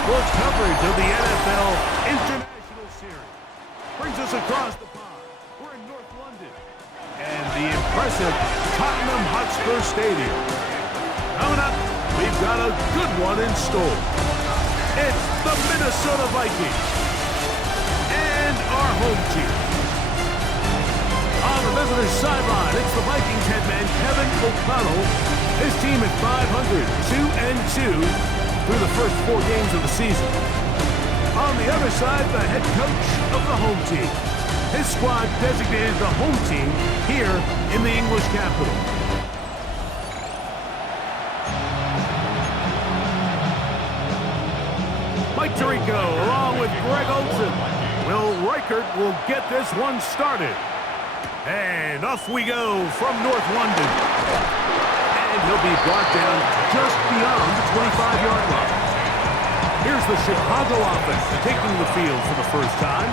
sports coverage of the NFL International Series. Brings us across the pond. We're in North London and the impressive Tottenham Hotspur Stadium. Coming up, we've got a good one in store. It's the Minnesota Vikings and our home team. On the visitor's sideline, it's the Vikings head man Kevin O'Connell. His team at 500, 2-2 through the first 4 games of the season. On the other side, the head coach of the home team. His squad designated the home team here in the English capital. Mike Tirico along with Greg Olsen. Will Reichert will get this one started. And off we go from North London. And he'll be brought down just beyond the 25-yard line. Here's the Chicago offense taking the field for the first time.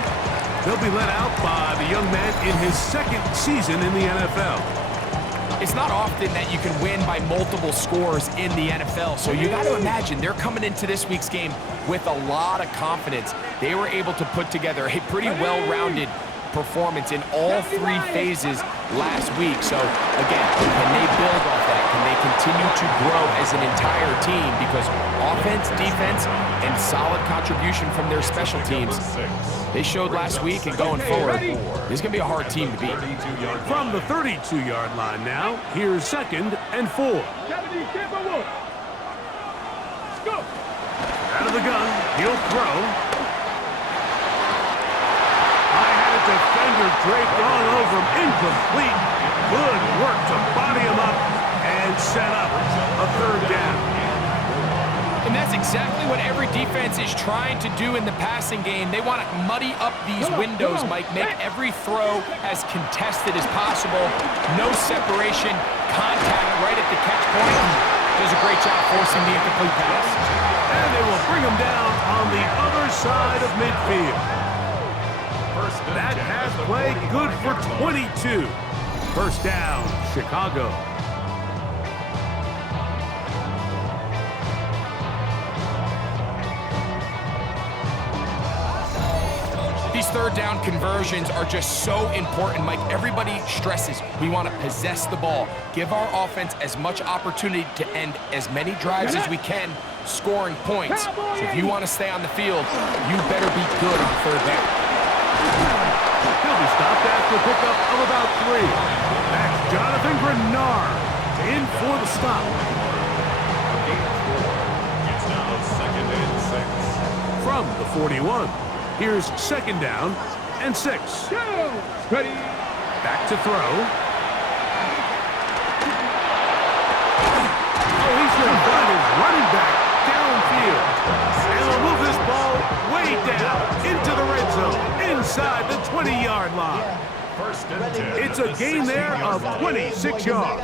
They'll be led out by the young man in his second season in the NFL. It's not often that you can win by multiple scores in the NFL, so you got to imagine they're coming into this week's game with a lot of confidence. They were able to put together a pretty well-rounded performance in all 3 phases last week. So again, can they build off that? Can they continue to grow as an entire team? Because offense, defense, and solid contribution from their special teams, they showed last week, and going forward, this is going to be a hard team to beat. From the 32-yard line now, here's 2nd and 4. Out of the gun, he'll throw. Defender draped all over him, incomplete. Good work to body him up and set up a 3rd down. And that's exactly what every defense is trying to do in the passing game. They want to muddy up these windows, Mike, make every throw as contested as possible. No separation, contact right at the catch point. Does a great job forcing the incomplete pass. And they will bring him down on the other side of midfield. That pass play good for 22. First down, Chicago. These 3rd down conversions are just so important, Mike. Everybody stresses we want to possess the ball, give our offense as much opportunity to end as many drives as we can, scoring points. So if you want to stay on the field, you better be good on 3rd down. He'll be stopped after a pickup of about 3. That's Jonathan Grenard in for the stop. It's now 2nd and 6. From the 41, here's 2nd down and 6. Ready. Back to throw. Oh, he's going to find his running back downfield. And he'll move this ball way down into the red zone, inside the 20-yard line. It's a gain there of 26 yards.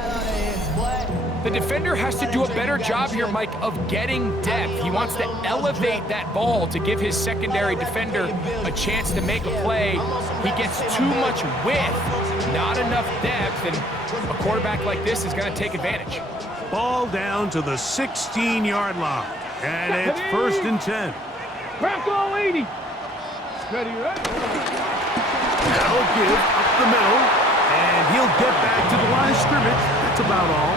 The defender has to do a better job here, Mike, of getting depth. He wants to elevate that ball to give his secondary defender a chance to make a play. He gets too much width, not enough depth, and a quarterback like this is going to take advantage. Ball down to the 16-yard line, and it's 1st and 10. Crack all 80. Ready, ready. That'll give up the middle, and he'll get back to the line of scrimmage. That's about all.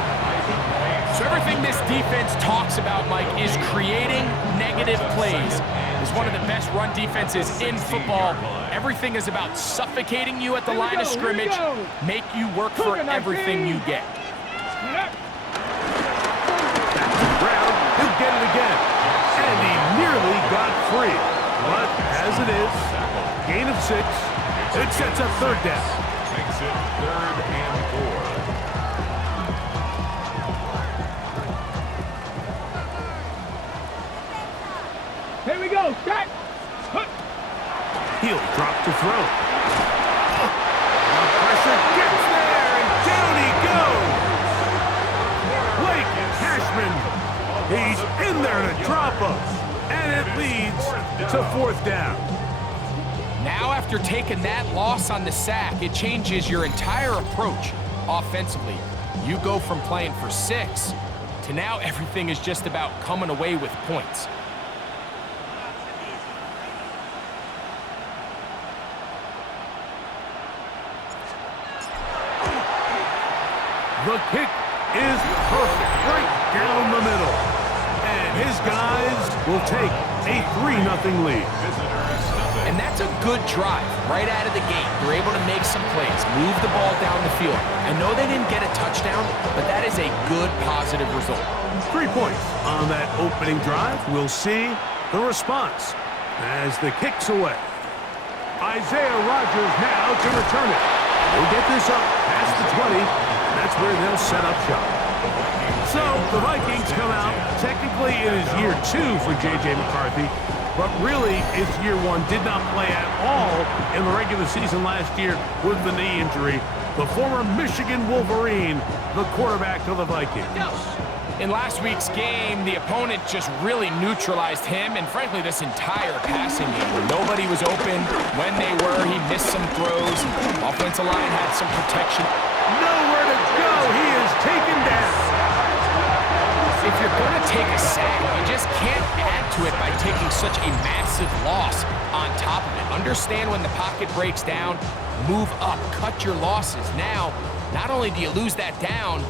So everything this defense talks about, Mike, is creating negative plays. It's one of the best run defenses in football. Everything is about suffocating you at the line of scrimmage, make you work for everything you get. Back to the ground, he'll get it again. And he nearly got free. But as it is, gain of 6. It sets up 3rd down. Makes it 3rd and 4. Here we go, set. He'll drop to throw. The pressure gets there, and down he goes. Blake Cashman, he's in there to drop him. And it leads to 4th down. Now, after taking that loss on the sack, it changes your entire approach offensively. You go from playing for 6 to now everything is just about coming away with points. The kick is perfect, right down the middle. And his guys will take a 3-0 lead. And that's a good drive right out of the gate. They're able to make some plays, move the ball down the field. I know they didn't get a touchdown, but that is a good positive result. 3 points on that opening drive. We'll see the response as the kick's away. Isaiah Rodgers now to return it. They'll get this up past the 20. That's where they'll set up shop. So the Vikings come out. Technically, it is year 2 for J.J. McCarthy. But really, it's year 1. Did not play at all in the regular season last year with the knee injury. The former Michigan Wolverine, the quarterback of the Vikings. In last week's game, the opponent just really neutralized him and, frankly, this entire passing game. Nobody was open. When they were, he missed some throws. Offensive line had some protection. Nowhere to go. He is taken down. If you're going to take a sack, you just can't add to it by taking such a massive loss on top of it. Understand when the pocket breaks down, move up, cut your losses. Now, not only do you lose that down,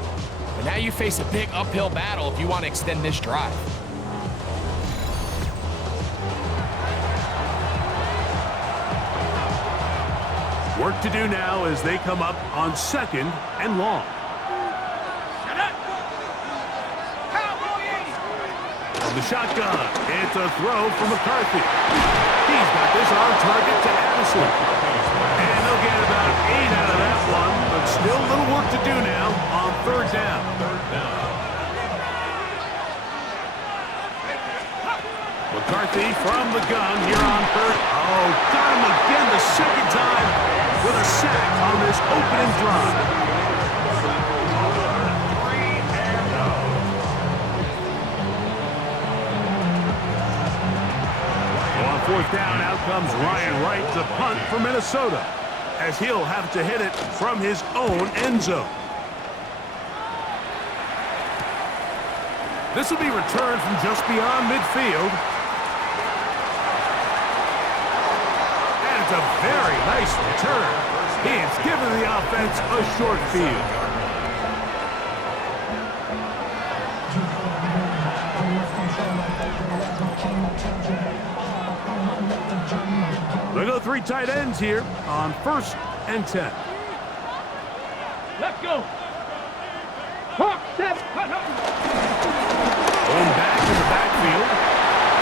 but now you face a big uphill battle if you want to extend this drive. Work to do now as they come up on 2nd and long. The shotgun. It's a throw from McCarthy. He's got this on target to Addison. And they'll get about 8 out of that one, but still a little work to do now on 3rd down. McCarthy from the gun here on 3rd. Oh, got him again the 2nd time with a sack on this opening drive. On 4th down, out comes Ryan Wright to punt for Minnesota, as he'll have to hit it from his own end zone. This will be returned from just beyond midfield. And it's a very nice return. He has given the offense a short field. They go 3 tight ends here on 1st and 10. Let's go. Hawk, step, cut up. Going back in the backfield.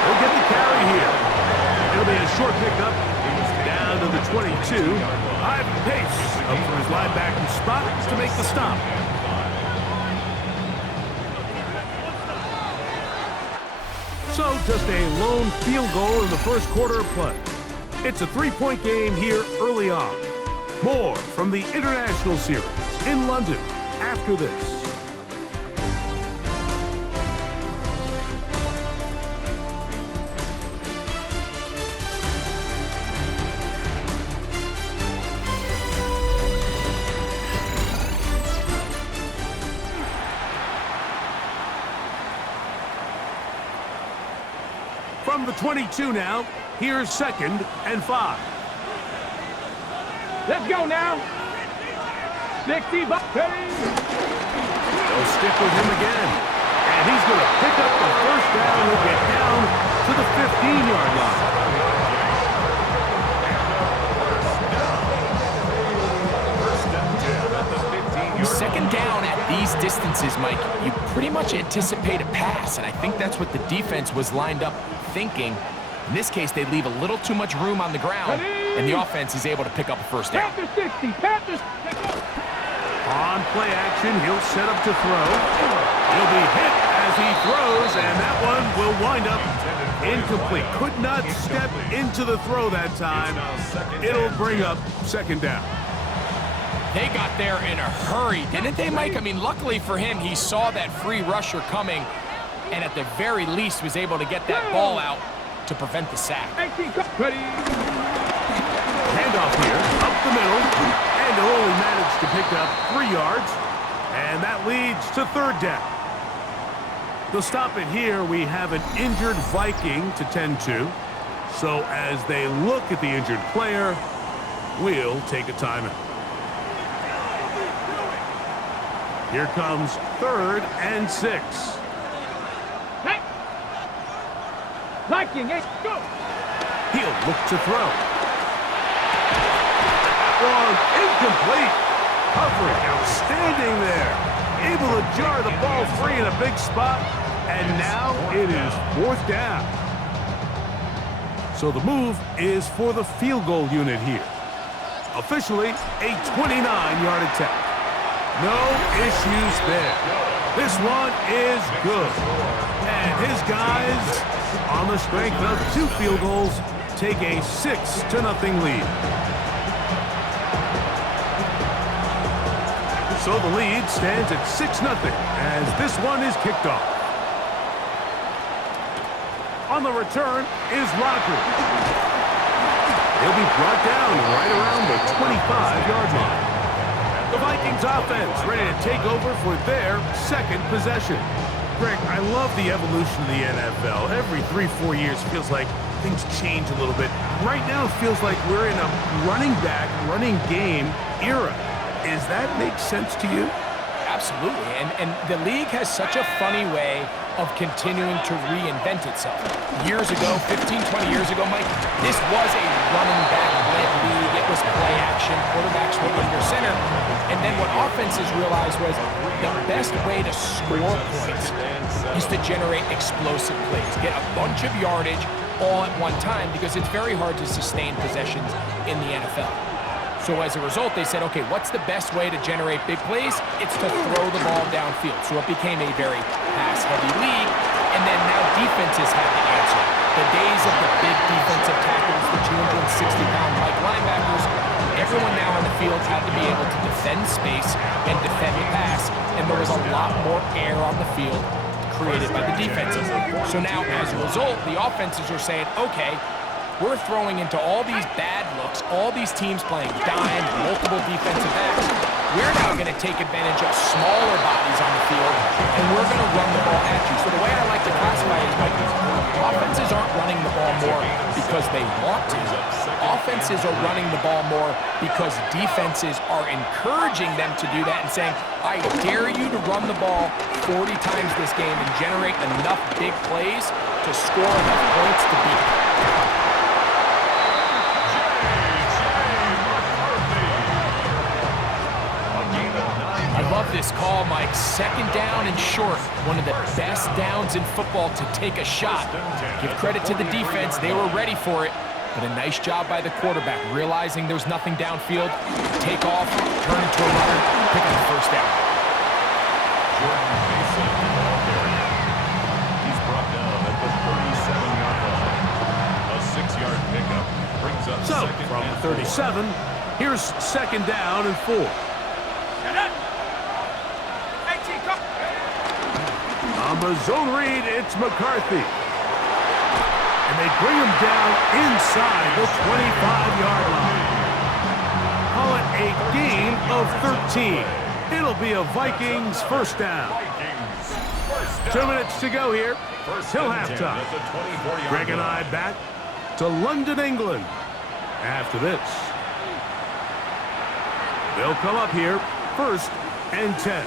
He'll get the carry here. It'll be a short pickup down to the 22. Ivan Pace up for his linebacker spot to make the stop. So just a lone field goal in the first quarter of play. It's a 3-point game here early on. More from the International Series in London after this. From the 22 now, here's 2nd and 5. Let's go now. 60 bucks. They'll stick with him again. And he's going to pick up the 1st down. He'll get down to the 15-yard line. Second down at these distances, Mike, you pretty much anticipate a pass, and I think that's what the defense was lined up thinking. In this case, they leave a little too much room on the ground, and the offense is able to pick up a 1st down. Panthers 60, Panthers. On play action, he'll set up to throw. He'll be hit as he throws, and that one will wind up incomplete. Could not step into the throw that time. It'll bring up 2nd down. They got there in a hurry, didn't they, Mike? I mean, luckily for him, he saw that free rusher coming, and at the very least was able to get that ball out to prevent the sack. Handoff here, up the middle, and they'll only manage to pick up 3 yards, and that leads to 3rd down. To stop it here, we have an injured Viking to tend to, so as they look at the injured player, we'll take a timeout. Here comes 3rd and 6. Hey! Viking, hey, go! He'll look to throw. One incomplete. Coverage outstanding there. Able to jar the ball free in a big spot. And now it is 4th down. So the move is for the field goal unit here. Officially a 29-yard attempt. No issues there. This one is good. And his guys, on the strength of 2 field goals, take a 6-0 lead. So the lead stands at 6-0 as this one is kicked off. On the return is Rocker. He'll be brought down right around the 25-yard line. The Vikings offense ready to take over for their 2nd possession. Greg, I love the evolution of the NFL. Every 3-4 years feels like things change a little bit. Right now it feels like we're in a running back, running game era. Does that make sense to you? Absolutely, and the league has such a funny way of continuing to reinvent itself. Years ago, 15, 20 years ago, Mike, this was a running back-led league. It was play action. Quarterbacks were under center. And then what offenses realized was the best way to score points is to generate explosive plays, get a bunch of yardage all at one time, because it's very hard to sustain possessions in the NFL. So as a result, they said, okay, what's the best way to generate big plays? It's to throw the ball downfield. So it became a very pass-heavy league, and then now defenses have the answer. The days of the big defensive tackles, the 260-pound Mike linebackers, everyone now on the field had to be able to defend space and defend the pass, and there was a lot more air on the field created by the defenses. So now, as a result, the offenses are saying, okay, we're throwing into all these bad looks, all these teams playing dime, multiple defensive backs. We're now going to take advantage of smaller bodies on the field, and we're going to run the ball at you. So the way I like to classify it is, Mike, offenses aren't running the ball more because they want to. Offenses are running the ball more because defenses are encouraging them to do that and saying, I dare you to run the ball 40 times this game and generate enough big plays to score enough points to beat them. Love this call, Mike. 2nd down and short. One of the best downs in football to take a shot. Give credit to the defense. They were ready for it. But a nice job by the quarterback, realizing there's nothing downfield. Take off, turn into a runner, pick up the 1st down. He's brought down at the 37-yard line. A 6-yard pickup brings up So, from the 37, here's 2nd down and 4. On the zone read, it's McCarthy. And they bring him down inside the 25-yard line. Call it a gain of 13. It'll be a Vikings 1st down. 2 minutes to go here till halftime. Greg and I back to London, England after this. They'll come up here 1st and 10.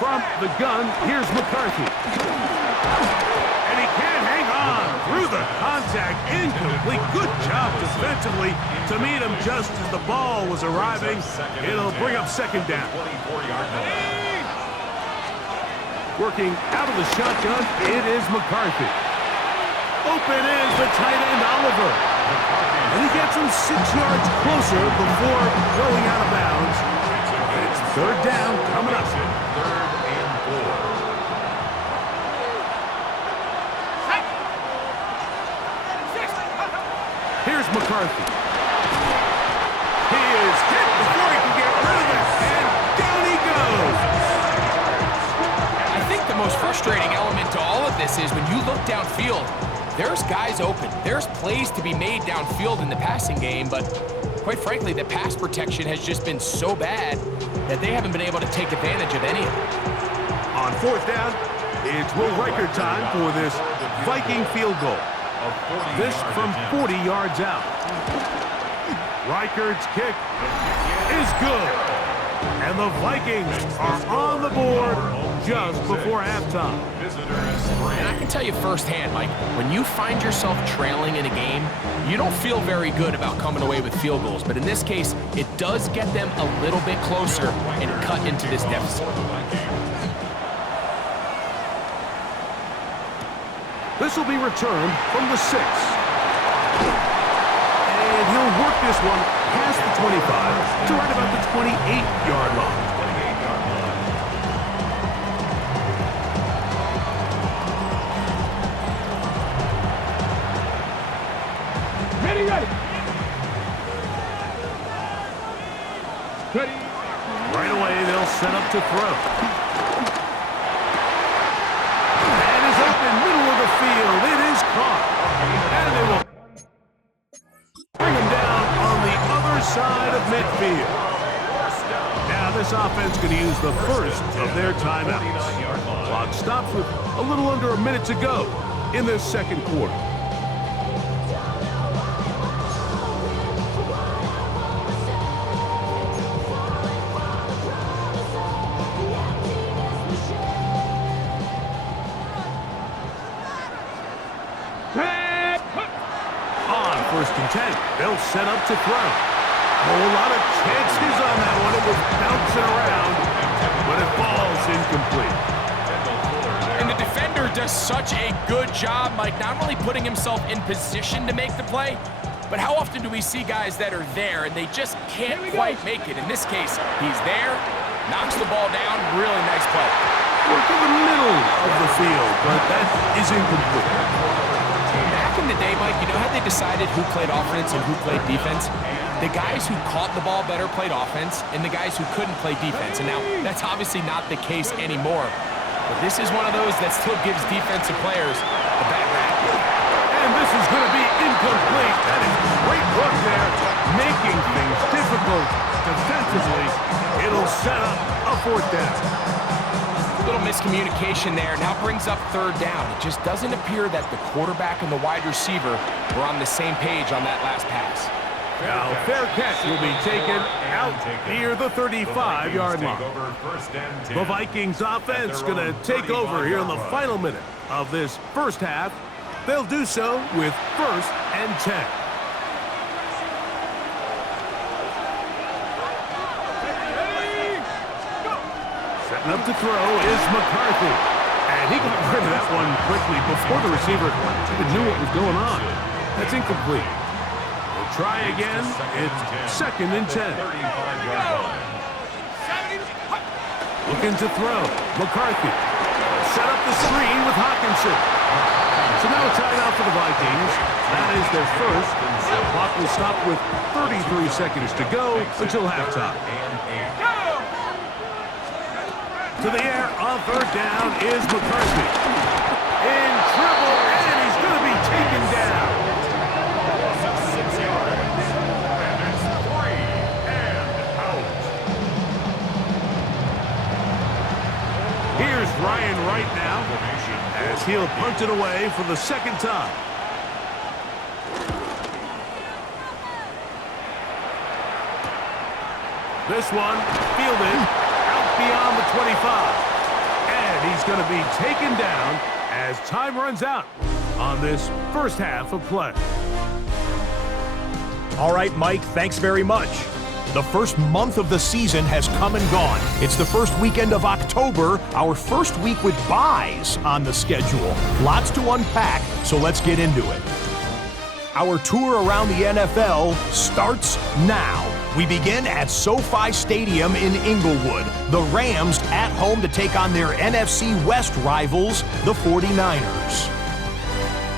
From the gun, here's McCarthy. And he can't hang on through the contact. Incomplete. Good job defensively to meet him just as the ball was arriving. It'll bring up 2nd down. Working out of the shotgun, it is McCarthy. Open is the tight end, Oliver. And he gets him 6 yards closer before going out of bounds. It's 3rd down coming up. Here's McCarthy. He is hit before he can get rid of it, and down he goes. I think the most frustrating element to all of this is when you look downfield, there's guys open. There's plays to be made downfield in the passing game, but quite frankly, the pass protection has just been so bad that they haven't been able to take advantage of any of it. On 4th down, it's Will Riker time for this Viking field goal. This from 40 yards out. Reichard's kick is good. And the Vikings are on the board just before halftime. And I can tell you firsthand, Mike, when you find yourself trailing in a game, you don't feel very good about coming away with field goals. But in this case, it does get them a little bit closer and cut into this deficit. This will be returned from the 6. And he'll work this one past the 25 to right about the 28-yard line. Ready. Ready. Right away, they'll set up to throw. And is open, middle of the field. It is caught. And they will bring him down on the other side of midfield. Now this offense going to use the first of their timeouts. Clock stops with a little under a minute to go in this second quarter. First and 10. They'll set up to throw. A whole lot of chances on that one. It was bouncing around, but it falls incomplete. And the defender does such a good job, Mike, not only putting himself in position to make the play, but how often do we see guys that are there and they just can't quite make it? In this case, he's there, knocks the ball down, really nice play. Work in the middle of the field, but that is incomplete. Back in the day, Mike, you know how they decided who played offense and who played defense? The guys who caught the ball better played offense, and the guys who couldn't play defense. And now, that's obviously not the case anymore. But this is one of those that still gives defensive players a bad rap. And this is going to be incomplete. That is great work there, making things difficult defensively. It'll set up a fourth down. Little miscommunication there. Now brings up third down. It just doesn't appear that the quarterback and the wide receiver were on the same page on that last pass. Now, fair catch will be taken out near the 35-yard line. The Vikings offense going to take over here in the final minute of this first half. They'll do so with 1st and 10. Setting up to throw is McCarthy. And he got rid of that one quickly before the receiver even knew what was going on. That's incomplete. We'll try again. It's 2nd and 10. Looking to throw. McCarthy. Set up the screen with Hawkinson. So now a timeout for the Vikings. That is their first. The clock will stop with 33 seconds to go until halftime. To the air on third down is McCarthy. In trouble, and he's going to be taken down. 6 yards. And it's 3 and out. Here's Ryan Wright now as he'll punt it away for the second time. This one fielded out beyond the 25. And he's going to be taken down as time runs out on this first half of play. All right, Mike, thanks very much. The first month of the season has come and gone. It's the first weekend of October, our first week with byes on the schedule. Lots to unpack, so let's get into it. Our tour around the NFL starts now. We begin at SoFi Stadium in Inglewood. The Rams at home to take on their NFC West rivals, the 49ers.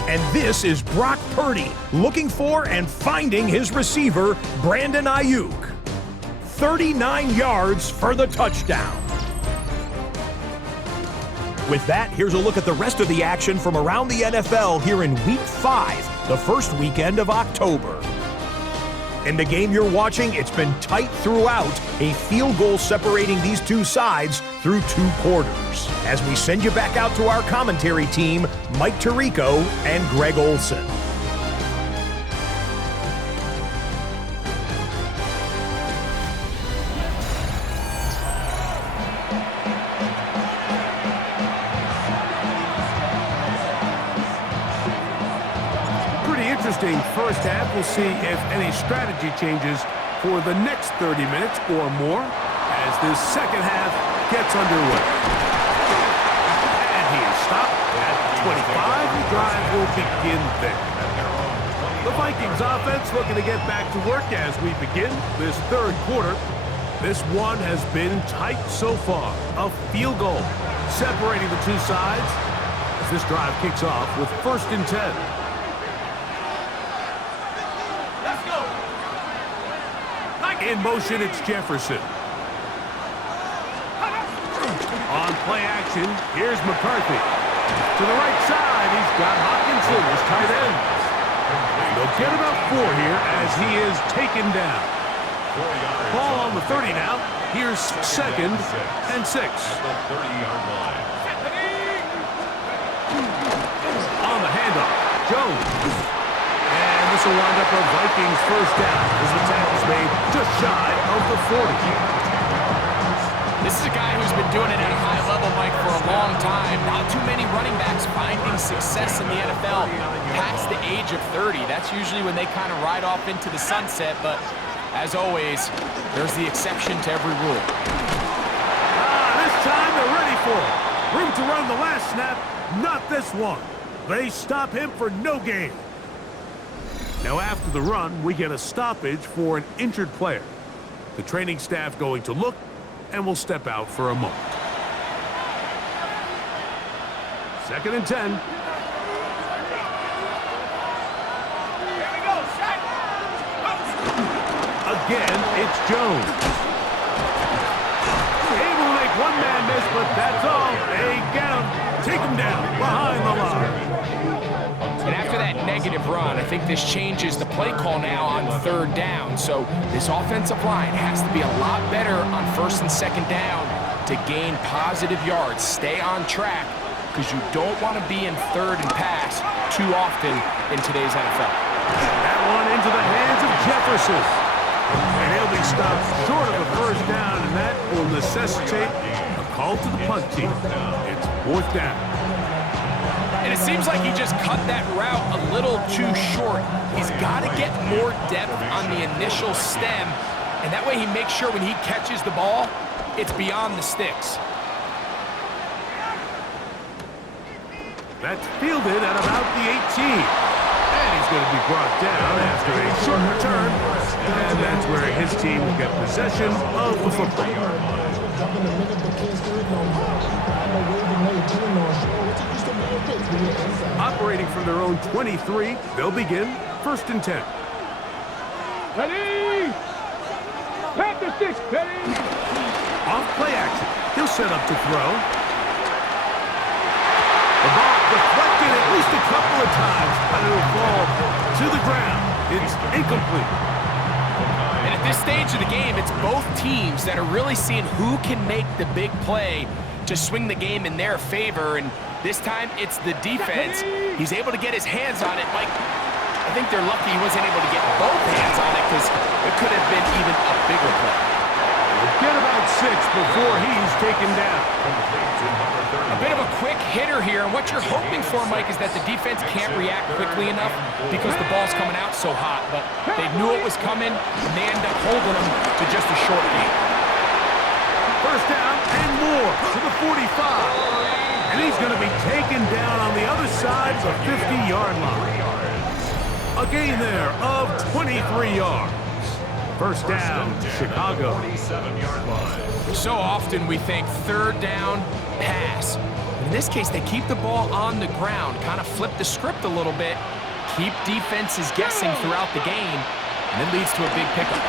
And this is Brock Purdy looking for and finding his receiver, Brandon Ayuk. 39 yards for the touchdown. With that, here's a look at the rest of the action from around the NFL here in Week 5, the first weekend of October. In the game you're watching, it's been tight throughout, a field goal separating these two sides through 2 quarters. As we send you back out to our commentary team, Mike Tirico and Greg Olson. interesting first half. We'll see if any strategy changes for the next 30 minutes or more as this second half gets underway. And he is stopped at 25. The drive will begin there. The Vikings offense looking to get back to work as we begin this third quarter. This one has been tight so far. A field goal separating the two sides as this drive kicks off with 1st and 10. Let's go. In motion, it's Jefferson. On play action, here's McCarthy. To the right side, he's got Hopkinson, his tight end. They'll get about 4 here as he is taken down. Ball on the 30 now. Here's 2nd and 6. On the handoff, Jones. And this will wind up a Vikings first down as the tackle's made just shy of the 40. This is a guy who's been doing it at a high level, Mike, for a long time. Not too many running backs finding success in the NFL past the age of 30. That's usually when they kind of ride off into the sunset, but as always, there's the exception to every rule. This time they're ready for it. Room to run the last snap, not this one. They stop him for no gain. Now after the run, we get a stoppage for an injured player. The training staff going to look and will step out for a moment. 2nd and 10. Again, it's Jones. Able to make one man miss, but that's all. They get him. Take him down behind the line. And after that negative run, I think this changes the play call now on 3rd down. So this offensive line has to be a lot better on 1st and 2nd down to gain positive yards. Stay on track because you don't want to be in 3rd and pass too often in today's NFL. That one into the hands of Jefferson. And he'll be stopped short of the first down, and that will necessitate a call to the punt team. It's 4th down. And it seems like he just cut that route a little too short. He's got to get more depth on the initial stem, and that way he makes sure when he catches the ball, it's beyond the sticks. That's fielded at about the 18. And he's going to be brought down after a short return. And that's where his team will get possession of the football. Operating from their own 23, they'll begin 1st and 10. Ready? Pat the sticks, ready? Off play action. He'll set up to throw. The ball deflected at least a couple of times, but it'll fall to the ground. It's incomplete. And at this stage of the game, it's both teams that are really seeing who can make the big play to swing the game in their favor. And this time, it's the defense. He's able to get his hands on it. Mike, I think they're lucky he wasn't able to get both hands on it because it could have been even a bigger play. Get about 6 before he's taken down. A bit of a quick hitter here, and what you're hoping for, Mike, is that the defense can't react quickly enough because the ball's coming out so hot. But they knew it was coming, and they end up holding them to just a short gain. First down and more to the 45. And he's going to be taken down on the other side of the 50-yard line. A gain there of 23 yards. First down, Chicago. So often we think 3rd down, pass. In this case, they keep the ball on the ground, kind of flip the script a little bit, keep defenses guessing throughout the game, and it leads to a big pickup.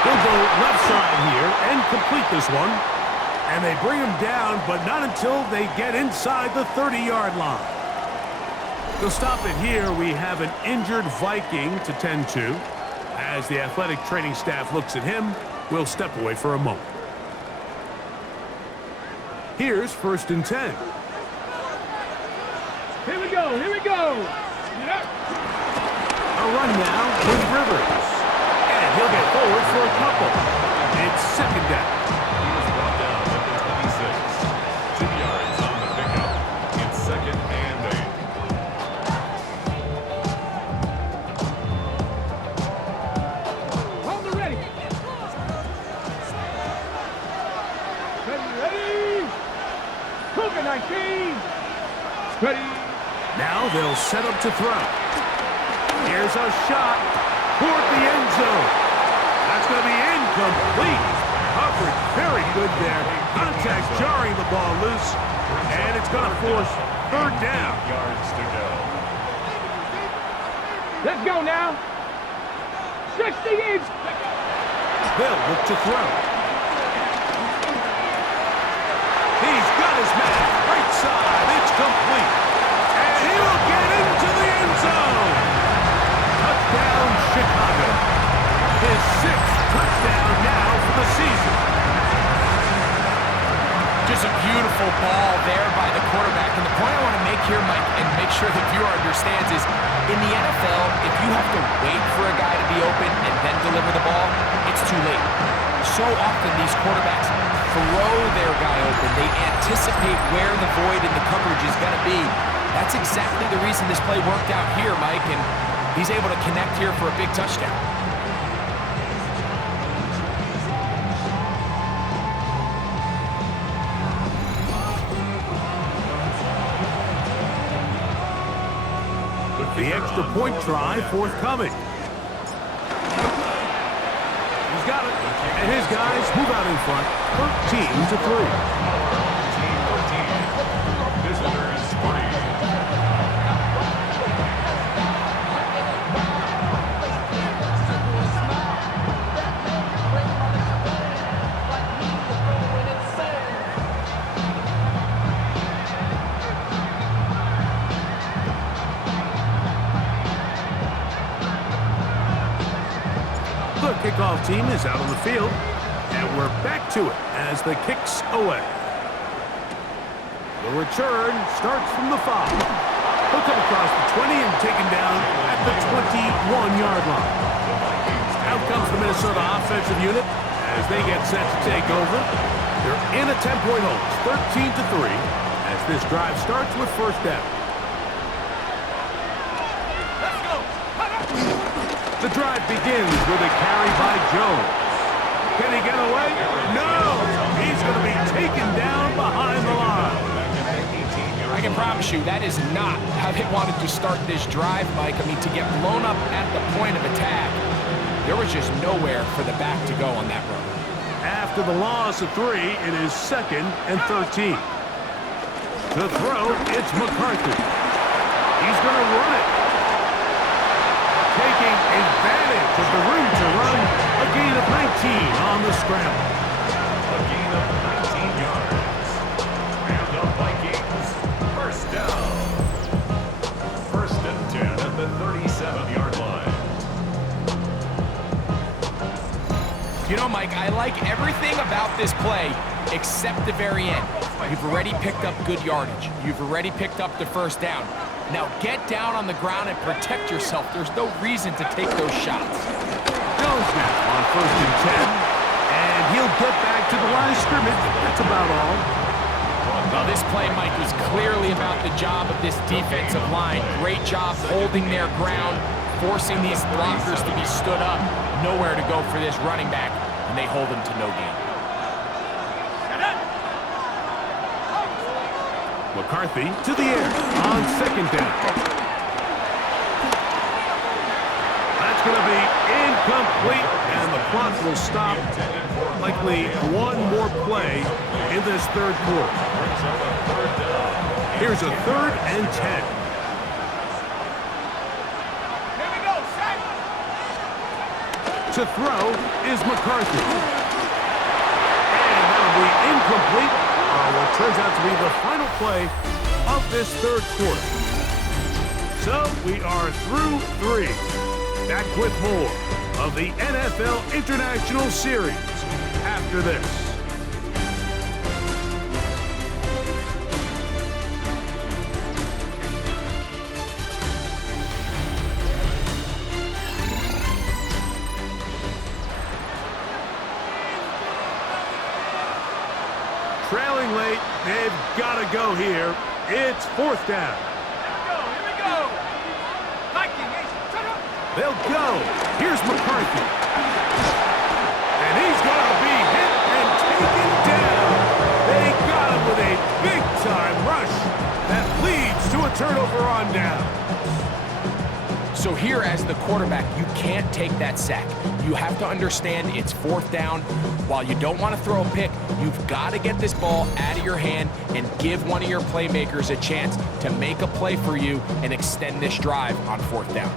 They'll go left side here and complete this one. And they bring him down, but not until they get inside the 30-yard line. They'll stop it here. We have an injured Viking to tend to. As the athletic training staff looks at him, we'll step away for a moment. Here's 1st and 10. Here we go, here we go. Yep. A run now with Rivers. And he'll get forward for a couple. It's 2nd down. He was brought down at the 26. 2 yards on the pickup. It's 2nd and 8. Ready? Cougar 19. Ready? Now they'll set up to throw. Here's a shot toward the end zone. That's going to be incomplete. Coverage very good there. Contact jarring the ball loose. And it's going to force third down. Yards to go. Let's go now. 60 inch. They'll look to throw. He's got his man. Right side. It's complete. And he will get into the end zone. Touchdown, Chicago. His 6th touchdown now for the season. Just a beautiful ball there by the quarterback. And the point I want to make here, Mike, and make sure the viewer understands is, in the NFL, if you have to wait for a guy to be open and then deliver the ball, it's too late. So often these quarterbacks throw their guy open. They anticipate where the void in the coverage is going to be. That's exactly the reason this play worked out here, Mike, and he's able to connect here for a big touchdown. The extra point try forthcoming. He's got it. And his guys move out in front, 13-3. Team 14. Visitors 3. The kickoff team is out on the field, and we're back to it as the kick's away. The return starts from the 5. He'll come across the 20 and taken down at the 21-yard line. Out comes the Minnesota offensive unit as they get set to take over. They're in a 10-point hold, 13-3, as this drive starts with first down. The drive begins with a carry by Jones. Can he get away? No! He's going to be taken down behind the line. I can promise you that is not how they wanted to start this drive, Mike. I mean, to get blown up at the point of attack, there was just nowhere for the back to go on that run. After the loss of 3, it is 2nd and 13. The throw, it's McCarthy. He's going to run it. Taking advantage of the room to run, a gain of 19 on the scramble. A gain of 19 yards. And the Vikings, first down. 1st and 10 at the 37-yard line. You know, Mike, I like everything about this play except the very end. You've already picked up good yardage. You've already picked up the first down. Now get down on the ground and protect yourself. There's no reason to take those shots. Jones now on 1st and 10. And he'll get back to the line of scrimmage. That's about all. Well, this play, Mike, was clearly about the job of this defensive line. Great job holding their ground, forcing these blockers to be stood up. Nowhere to go for this running back, and they hold him to no gain. McCarthy to the air on 2nd down. That's going to be incomplete, and the clock will stop. Likely one more play in this 3rd quarter. Here's a 3rd and 10. Here we go, set. To throw is McCarthy. And that'll be incomplete. What turns out to be the final play of this 3rd quarter. So we are through 3. Back with more of the NFL International Series after this. Trailing late, they've got to go here. It's 4th down. Here we go. Vikings, shut up. They'll go. Here's McCarthy. And he's going to be hit and taken down. turnover on down. So here as the quarterback, you can't take that sack. You have to understand it's 4th down. While you don't want to throw a pick, you've got to get this ball out of your hand and give one of your playmakers a chance to make a play for you and extend this drive on 4th down.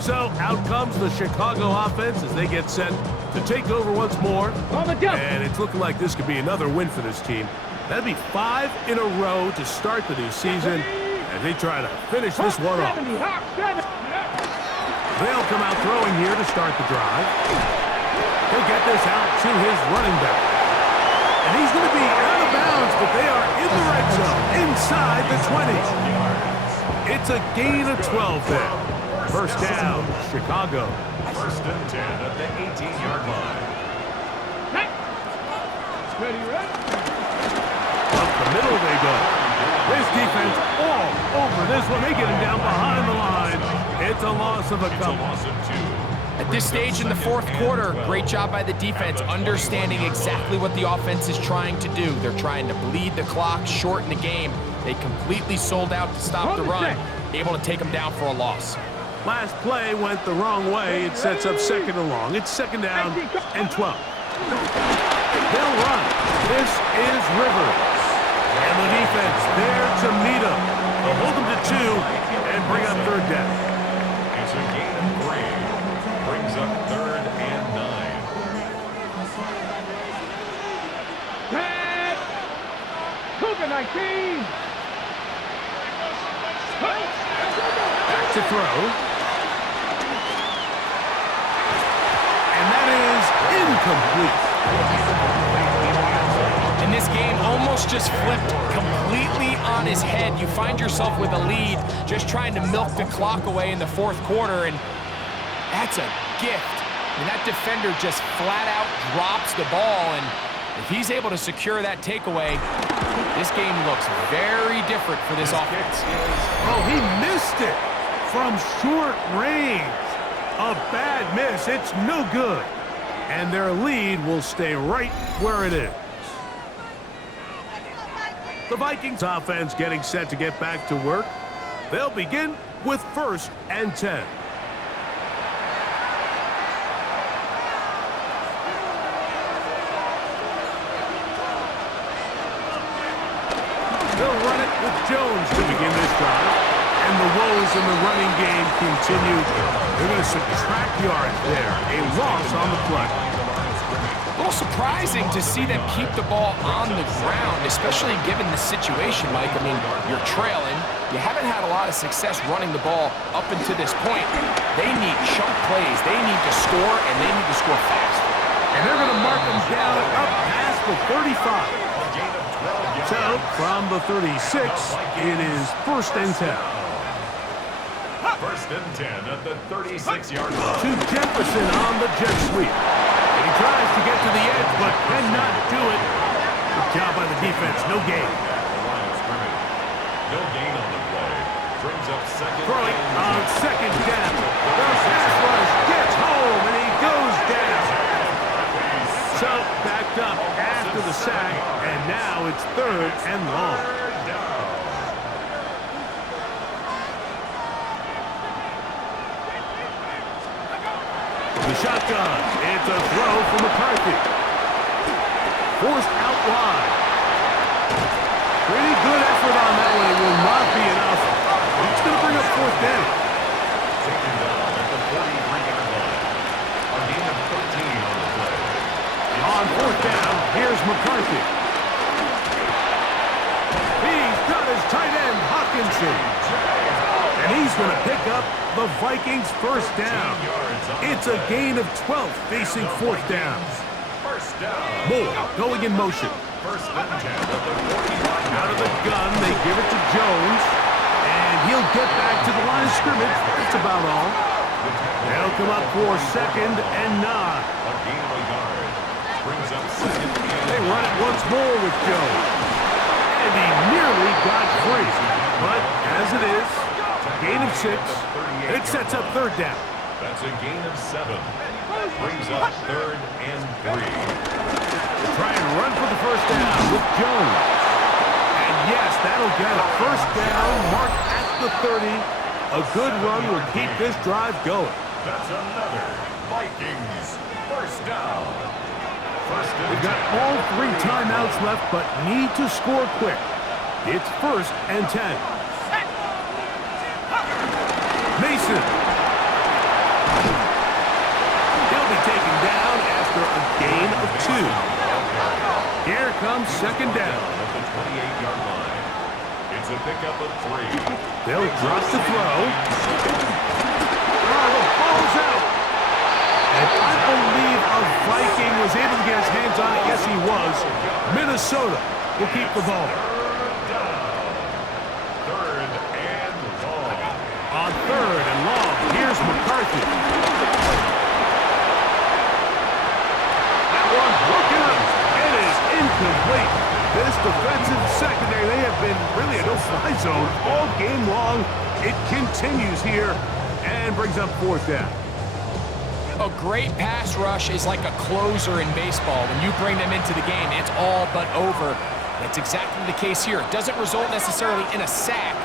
So out comes the Chicago offense as they get set to take over once more. And it's looking like this could be another win for this team. That'd be 5 in a row to start the new season as they try to finish this one off. They'll come out throwing here to start the drive. He'll get this out to his running back. And he's going to be out of bounds, but they are in the red zone, inside the 20. It's a gain of 12 there. First down, Chicago. First and 10 at the 18-yard line. Up the middle they go. This defense all over this one. They get him down behind the line. It's a loss of a couple. At this stage in the 4th quarter, great job by the defense, understanding exactly what the offense is trying to do. They're trying to bleed the clock, shorten the game. They completely sold out to stop the run, able to take them down for a loss. Last play went the wrong way. It sets up 2nd and long. It's 2nd down and 12. They'll run. This is Rivers. And the defense there to meet him. They'll hold him to 2 and bring up 3rd down. It's a gain of 3. Brings up 3rd and 9. Cougar 19. Back to throw. And that is incomplete. And this game almost just flipped completely on his head. You find yourself with a lead, just trying to milk the clock away in the 4th quarter, and that's a gift. I mean, that defender just flat out drops the ball, and if he's able to secure that takeaway, this game looks very different for this offense. Oh, he missed it from short range. A bad miss. It's no good. And their lead will stay right where it is. The Vikings offense getting set to get back to work. They'll begin with 1st and 10. They'll run it with Jones to begin this drive. And the woes in the running game continue. They're going to subtract yards there. A loss on the play. A little surprising to see them keep the ball on the ground, especially given the situation, Mike. I mean, you're trailing. You haven't had a lot of success running the ball up until this point. They need chunk plays. They need to score, and they need to score fast. And they're going to mark them down up past the 35. So, from the 36, it is 1st and 10. 1st and 10 at the 36-yard line. To Jefferson on the jet sweep. And he tries to get to the edge, but cannot do it. Good job by the defense. No gain. No gain on the play. Brings up 2nd Throwing and on 2nd down. The pass rush gets home, and he goes down. So, backed up after the sack, and now it's 3rd and long. The shotgun. It's a throw for McCarthy. Forced out wide. Pretty good effort on that one. It will not be enough. It's going to bring up 4th down. Taken down at the 43-yard line. A gain of 13 on the play. On 4th down, here's McCarthy. He's got his tight end, Hawkinson. And he's going to pick up the Vikings' 1st down. It's a gain of 12 facing 4th down. Moore going in motion. 1st and 10 at the 41. Out of the gun, they give it to Jones. And he'll get back to the line of scrimmage. That's about all. They'll come up for 2nd and 9. A gain of a yard. Brings up 2nd and They run it once more with Jones. And he nearly got free. But as it is, gain of 6. It sets up 3rd down. That's a gain of 7. Brings up 3rd and 3. Try and run for the 1st down with Jones. And yes, that'll get a 1st down mark at the 30. A good run will keep this drive going. That's another Vikings first down. They've got all 3 timeouts left, but need to score quick. It's 1st and 10. Mason. He'll be taken down after a gain of 2. Here comes 2nd down. At the 28-yard line. It's a pickup of 3. They'll drop the throw. Oh, the ball's out. And I believe a Viking was able to get his hands on it. Yes, he was. Minnesota will keep the ball. Third and long. On 3rd and long, here's McCarthy. That one broken up. It is incomplete. This defensive secondary, they have been really a no-fly zone all game long. It continues here and brings up 4th down. A great pass rush is like a closer in baseball. When you bring them into the game, it's all but over. That's exactly the case here. It doesn't result necessarily in a sack,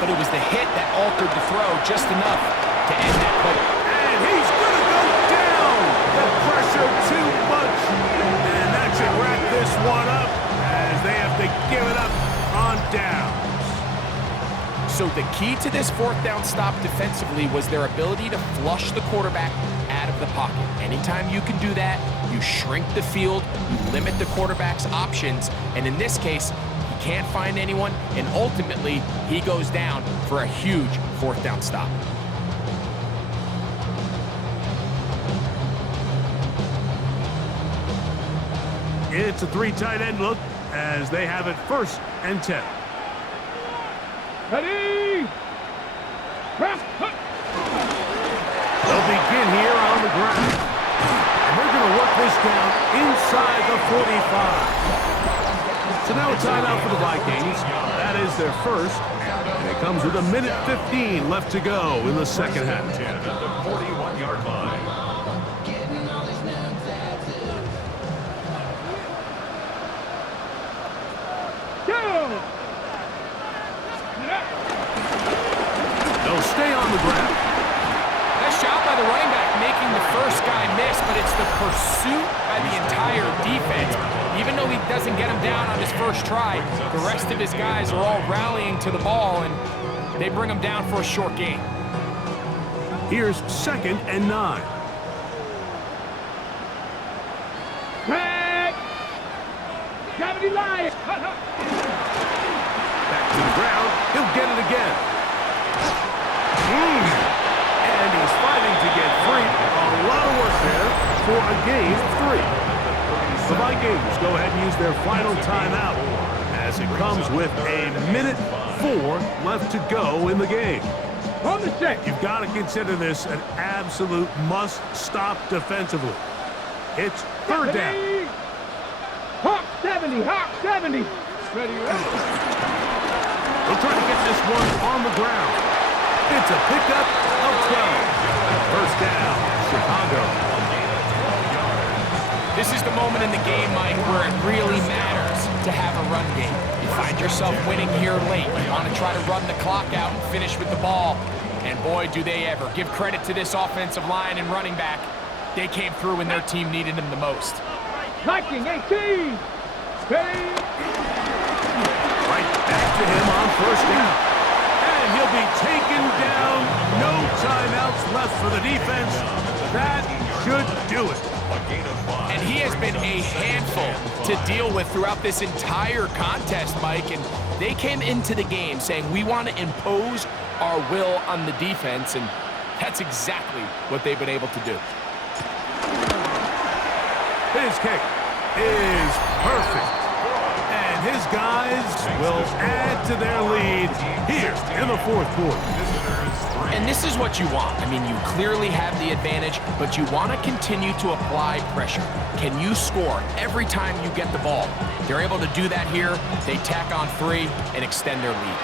but it was the hit that altered the throw just enough to end that play. And he's going to go down. The pressure too much. And that should wrap this one up as they have to give it up on downs. So the key to this 4th down stop defensively was their ability to flush the quarterback out of the pocket. Anytime you can do that, you shrink the field, you limit the quarterback's options, and in this case, he can't find anyone, and ultimately, he goes down for a huge 4th down stop. It's a 3 tight end look as they have it 1st and 10. Ready? Press. They'll begin here on the ground. And they're going to work this down inside the 45. So now a timeout for the Vikings. That is their 1st. And it comes with 1:15 left to go in the 2nd half. 10 at the 41-yard line. They'll stay on the ground. Nice job by the running back making the first guy miss, but it's the pursuit by the entire defense. Even though he doesn't get him down on his first try, the rest of his guys are all rallying to the ball, and they bring him down for a short gain. Here's 2nd and 9. Craig! Gravity Lion! Back to the ground. He'll get it again. And he's fighting to get free. A lot of work there for a gain of 3. The Vikings go ahead and use their final timeout as it comes with 1:04 left to go in the game. On the check! You've got to consider this an absolute must-stop defensively. It's 3rd down. Hawk 70! Hawk 70! Ready, ready. They'll try to get this one on the ground. It's a pickup of 12. 1st down, Chicago. This is the moment in the game, Mike, where it really matters to have a run game. You find yourself winning here late. You want to try to run the clock out and finish with the ball. And boy, do they ever. Give credit to this offensive line and running back. They came through when their team needed them the most. Viking 18! Ready? Right back to him on 1st down. And he'll be taken down. No timeouts left for the defense. That should do it. And he has been a handful to deal with throughout this entire contest, Mike. And they came into the game saying, we want to impose our will on the defense. And that's exactly what they've been able to do. His kick is perfect. And his guys will add to their lead here in the 4th quarter. And this is what you want. I mean, you clearly have the advantage, but you want to continue to apply pressure. Can you score every time you get the ball? They're able to do that here. They tack on 3 and extend their lead.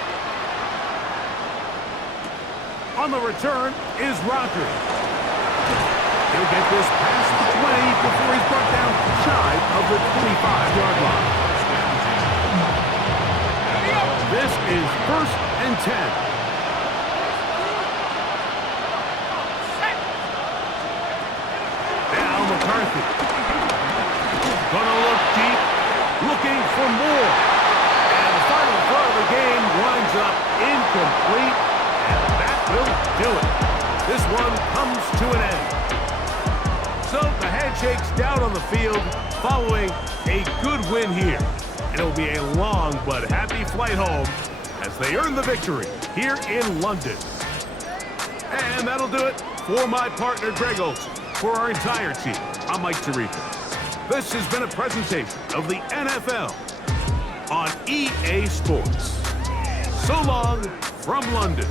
On the return is Rodgers. He'll get this past the 20 before he's brought down shy of the 25-yard line. This is 1st and 10. looking for more. And the final throw of the game winds up incomplete, and that will do it. This one comes to an end. So the handshake's down on the field following a good win here. And it'll be a long but happy flight home as they earn the victory here in London. And that'll do it for my partner, Greg Olson. For our entire team, I'm Mike Tirico. This has been a presentation of the NFL on EA Sports. So long from London.